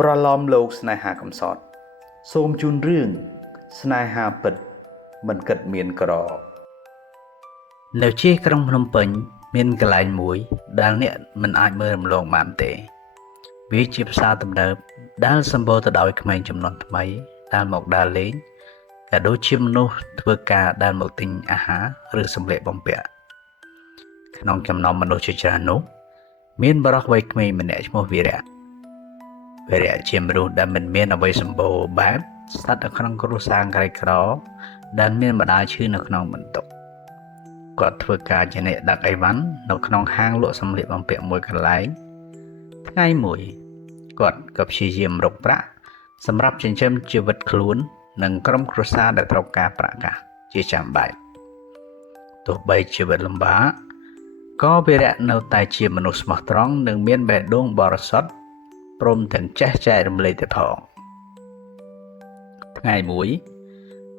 ប្រឡំលោកស្នេហាកំសត់សូមជូនរឿងស្នេហាពិតមិនគិតមានក្រនៅជាក្រុងភ្នំពេញមានកន្លែងមួយដែលអ្នកមិនអាចមើលរំលងបានទេវាជាផ្សារទំនើបដែលសម្បូរទៅដោយក្មេងចំនួនថ្មីដែលមកដើរលេងក៏ដូចជាមនុស្សធ្វើការដែលមកទិញអាហារឬសម្លៀកបំពាក់ក្នុងចំណោមមនុស្សជាច្រើននោះមានបរិសុទ្ធវ័យក្មេងម្នាក់ឈ្មោះវីរៈជាមនុស្សដែលមិនមានអ្វីសម្បូរបែបស្ថិតនៅក្នុងគ្រួសារក្រីក្រដែលមានម្ដាយឈឺនៅក្នុងបន្ទប់គាត់ធ្វើការជាអ្នកដឹកអីវ៉ាន់នៅក្នុងហាងលក់សម្លៀកបំពាក់មួយកន្លែងថ្ងៃមួយគាត់ក៏ព្យាយាមរកប្រាក់សម្រាប់ចិញ្ចឹមជីវិតខ្លួននិងក្រុមគ្រួសារដែលត្រូវការប្រាក់កាសជាចាំបាច់ទោះបីជីវិតលំបាកក៏វីរៈនៅតែជាមនុស្សស្មោះត្រង់និងមានបេះដូងបរិសុទ្ធព្រមទាំងចេះចែករំលែកទៅផងថ្ងៃមួយ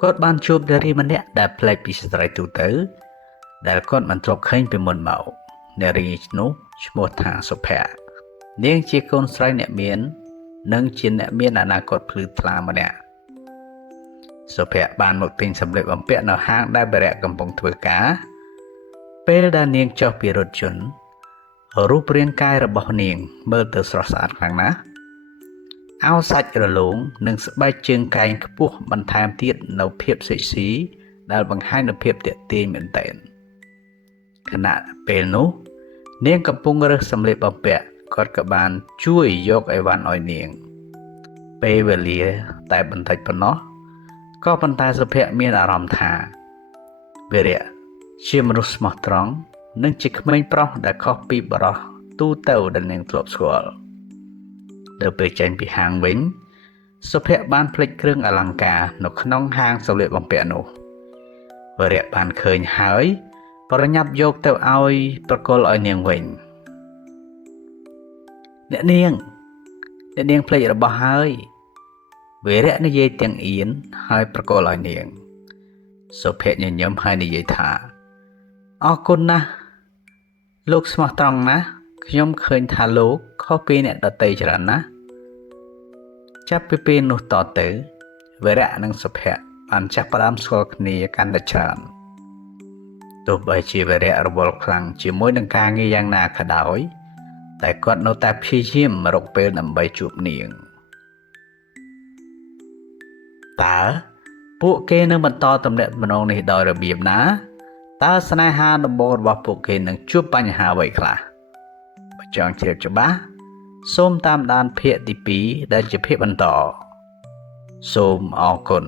គាត់បានជួបនារីម្នាក់ដែលប្លែកពីស្ត្រីទូទៅដែលគាត់មិនធ្លាប់ឃើញពីមុនមកនារីនោះឈ្មោះថាសុភ័ក្រនាងជាកូនស្រីអ្នកមាននិងជាអ្នកមានអនាគតភ្លឺថ្លាម្នាក់សុភ័ក្របានមកទិញសម្លៀកបំពាក់នៅហាងដែលវីរៈកំពុងធ្វើការពេលដែលនាងចុះពីរថយន្តរូបរាងកាយរបស់នាងមើលទៅស្រស់ស្អាតខ្លាំងណាស់អោសាច់រលោងនិងស្បែកជើងកែងខ្ពស់បន្ថែមទៀតនៅភាពសិចស៊ីដែលបង្ហាញនូវភាពទាក់ទាញមែនទែនខណៈពេលនោះនាងកំពុងរើសសម្លៀកបំពាក់គាត់ក៏បានជួយយកអីវ៉ាន់ឲ្យនាងពេលវេលាតែបន្តិចប៉ុណ្ណោះក៏ប៉ុន្តែសុភ័ក្រមានអារម្មណ៍ថាវីរៈជាមនុស្សស្មោះត្រង់និងជាក្មេងប្រុសដែលខុសពីបរិសុទ្ធទូទៅដែលនាងធ្លាប់ស្គាល់ដល់ពេលចេញពីហាងវិញសុភ័ក្របានភ្លេចគ្រឿងអលង្ការនៅក្នុងហាងសម្លៀកបំពាក់នោះវីរៈបានឃើញហើយប្រញាប់យកទៅឲ្យប្រគល់ឲ្យនាងវិញអ្នកនាងភ្លេចរបស់ហើយវីរៈនិយាយទាំងអៀនហើយប្រគល់ឲ្យនាងសុភ័ក្រញញឹមហើយនិយាយថាអរគុណណាស់លោកស្មោះត្រង់ណាស់ខ្ញុំឃើញថាលោកខុសពីអ្នកដទៃច្រើនណាស់ចាប់ពីពេលនោះតទៅវីរៈនិងសុភ័ក្របានចាប់ផ្ដើមស្គាល់គ្នាកាន់តែច្រើនទោះបីជាវីរៈរវល់ខ្លាំងជាមួយនឹងការងារយ៉ាងណាក៏ដោយតែគាត់នៅតែព្យាយាមរកពេលដើម្បីជួបនាងតើពួកគេនឹងបន្តទំនាក់ទំនងនេះដោយរបៀបណាតើស្នេហាដំបូងរបស់ពួកគេនឹងជួបបញ្ហាអ្វីខ្លះបើចង់ជ្រាបច្បាស់សូមតាមដានភាគទី2ដែលជាភាគបន្តសូមអរគុណ